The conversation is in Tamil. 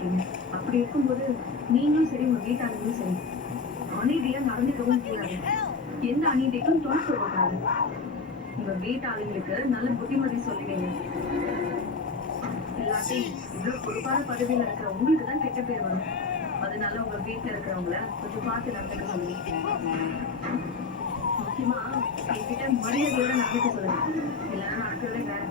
இருக்கீங்க. அப்படி இருக்கும்போது நீங்களும் சரி, உங்க வீட்டாளுங்களும் சரி, அநீதியா நடந்துக்கவும் கூடாது. எந்த அநீதிக்கும் துணை போகக்கூடாது. உங்க வீட்டாளுங்களுக்கு நல்ல புத்திமதி சொல்லுவீங்க. இல்லாட்டி இவ்வளவு பொறுப்பான பதவியில இருக்கிற உங்களுக்கு தான் கெட்ட பேர் வரும். அதனால உங்க வீட்டுல இருக்கிறவங்கள கொஞ்சம் பார்த்து நடந்துக்க சொல்லுங்க. முக்கியமா என்கிட்ட மரியாதையோட நடந்துக்க சொல்லுங்க. இல்லைன்னா நடக்கிறதே வேற.